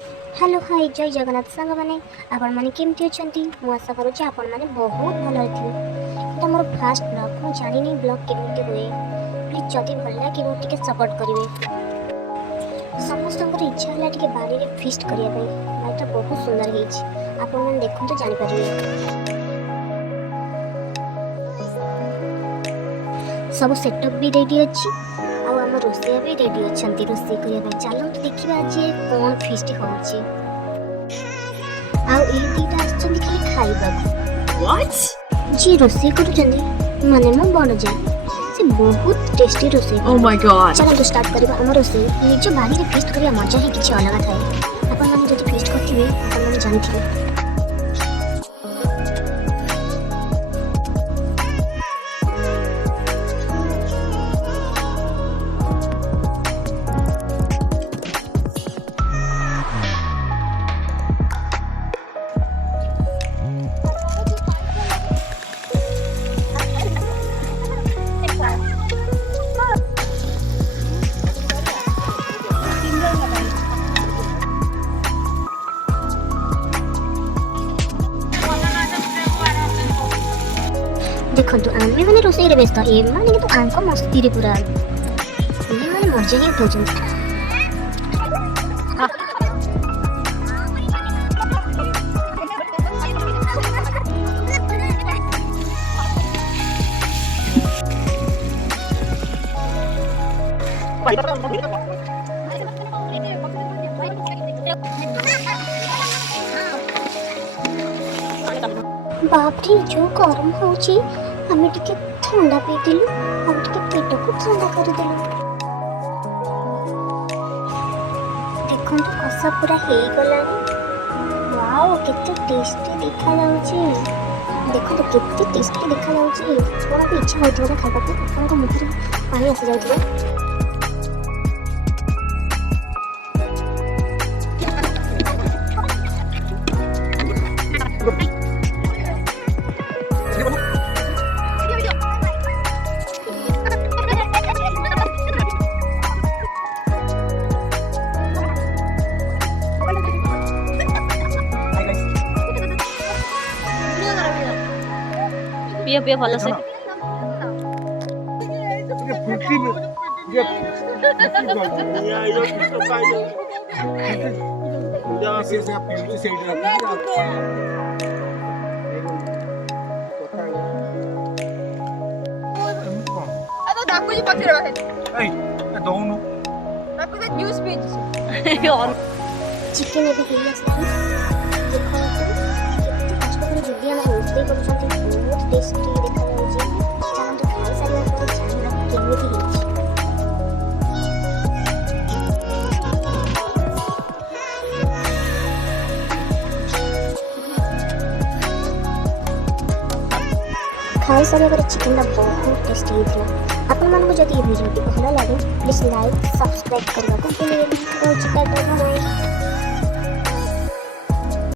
Hello hi जय जगन्नाथ सांग मैंने आपण मैंने केमती अच्छी मु आशा करुँच आपण मैंने बहुत भल थी मोर फास्ट ब्लॉग मुझे जानी ब्लॉग केमी हुए प्लीज जदि भल लगे टे सपोर्ट करेंगे। समस्त इच्छा है टे बाड़ी में फिस्ट करने बाईटा बहुत सुंदर होने देखो तो जापर सब सेटअप भी रेडी अच्छी आम रोसैया भी रेडी अच्छा रोसे करने चलते देखा आज कौन फिस्ट हो खाली खाइबा जी रोसे कर माने मो बड़ जा से बहुत टेस्टी रोसे Oh my god. चलो स्टार्ट करबा हम रोसे निज बाड़ी में फिस्ट करिया मजा ही किछि अलग थाए अपन माने जदि फिस्ट करथिबे अपन माने जानथिबे। देखो आमे मैंने रोसई व्यस्त ए माने कि आंको मस्ती रे पूरा ये माने मजा ही उठाउछन। बापरे जो गरम होची हमें टिके ठंडा पी दिलु हम टिके पेट को ठंडा कर दिलु। देखो तो कसा पूरा हे गलानी वाओ कितने टेस्टी दिखा जाउची देखो तो कितने टेस्टी दिखा जाउची थोड़ा भी इच्छा होतबा ना खाइबा को हमको मुख रे पानी आसी जाउतबा। पियो पियो भल से चिकन एबे हेला देखो कितने कष्ट कर जल्दी हम रोसई करूछंती बहुत टेस्टी देखा जाउची चलो तो खाई सारिया पर जानला केमिति हेची। खाई सारिया पर चिकन ला बहुत टेस्टी हेथला आपण मानको जदि ये वीडियो भल लागे प्लीज लाइक सब्सक्राइब करबा को भूलिए नहीं।